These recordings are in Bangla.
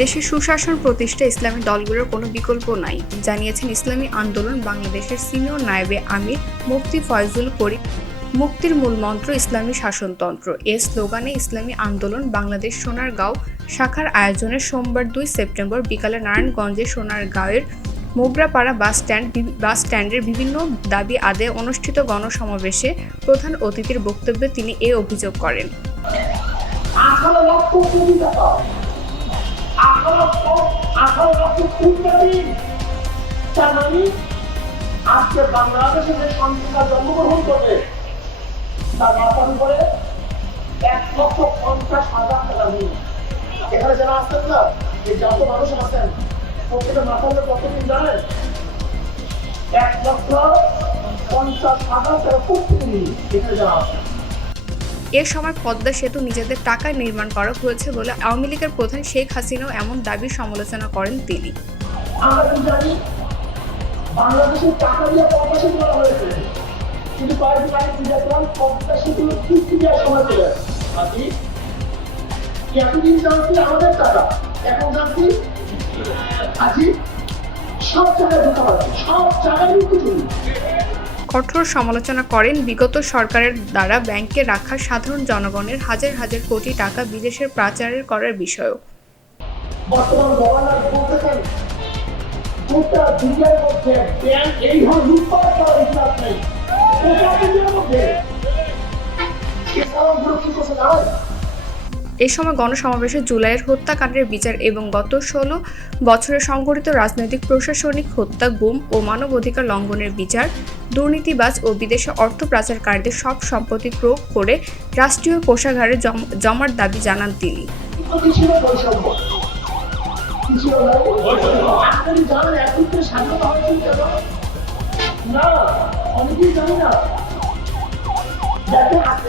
দেশে সুশাসন প্রতিষ্ঠায় ইসলামী দলগুলোর কোনো বিকল্প নাই, জানিয়েছেন ইসলামী আন্দোলন বাংলাদেশের সিনিয়র নায়েবে আমির মুফতি ফয়জুল করিম। মুক্তির মূল মন্ত্র ইসলামী শাসনতন্ত্র এ স্লোগানে ইসলামী আন্দোলন বাংলাদেশ সোনারগাঁও শাখার আয়োজনে সোমবার 2 সেপ্টেম্বর বিকালে নারায়ণগঞ্জের সোনারগাঁওয়ের মোগরাপাড়া বাস স্ট্যান্ডের বিভিন্ন দাবি আদায়ে অনুষ্ঠিত গণসমাবেশে প্রধান অতিথির বক্তব্যে তিনি এ অভিযোগ করেন। আজকে বাংলাদেশে যে সন্তানরা জন্মগ্রহণ করবে তার মাথার উপরে 1,50,000 টাকা নিয়ে এখানে যারা আসতেন না, এই যত মানুষ আছেন প্রত্যেকের মাথার উপরে কত দিন জানেন? 1,50,000 টাকা প্রত্যেকে নিয়ে এখানে যারা আসেন। এ সময় পদ্মা সেতু নিজেদের টাকায় নির্মাণ করা হয়েছে বলে আওয়ামী লীগের প্রধান শেখ হাসিনাও এমন দাবির সমালোচনা করেন তিনি। আমরা কি জানি বাংলাদেশের টাকা দিয়ে পদ্মা সেতু করা হয়েছে, কিন্তু কয়েকদিন আগে কি দেখলাম পদ্মা সেতু চুক্তি দেওয়ার সময় চলে আসি এতদিন জানছি আমাদের টাকা, এখন জানছি আজি সব জায়গায় ঢোকা হচ্ছে, সব জায়গায় লুটুচুরি। কঠোর সমালোচনা করেন বিগত সরকারের দ্বারা ব্যাংকে রাখা সাধারণ জনগণের হাজার হাজার কোটি টাকা বিদেশের পাচার করার বিষয়ও। বর্তমান গভর্নর বলতেছেন গোটা দুনিয়ার মধ্যে ব্যাংক এইভাবে লুটপাট করার ইতিহাস নেই। গোটা দুনিয়ার মধ্যে এ সময় গণসমাবেশে জুলাইয়ের হত্যাকাণ্ডের বিচার এবং গত 16 বছরে সংঘটিত রাজনৈতিক প্রশাসনিক হত্যা, গুম ও মানবাধিকার লঙ্ঘনের বিচার, দুর্নীতিবাজ ও বিদেশে অর্থ পাচারকারীদের সব সম্পত্তি ক্রয় করে রাষ্ট্রীয় কোষাগারে জমার দাবি জানান তিনি।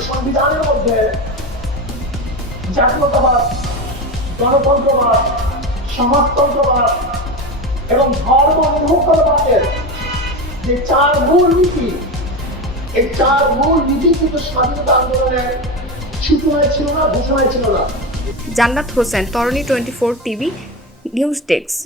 সংবিধানের মধ্যে জাতীয়তাবাদ, গণতন্ত্রবাদ, সমাজতন্ত্রবাদ এবং ধর্ম নিরপেক্ষতাবাদের যে 4 মূল নীতি, এই 4 মূল নীতি কিন্তু স্বাধীনতা আন্দোলনের সূচনায় ছিল না, ঘোষণায় ছিল না। জান্নাত হোসেন, তরণী 24 টিভি নিউজ ডেস্ক।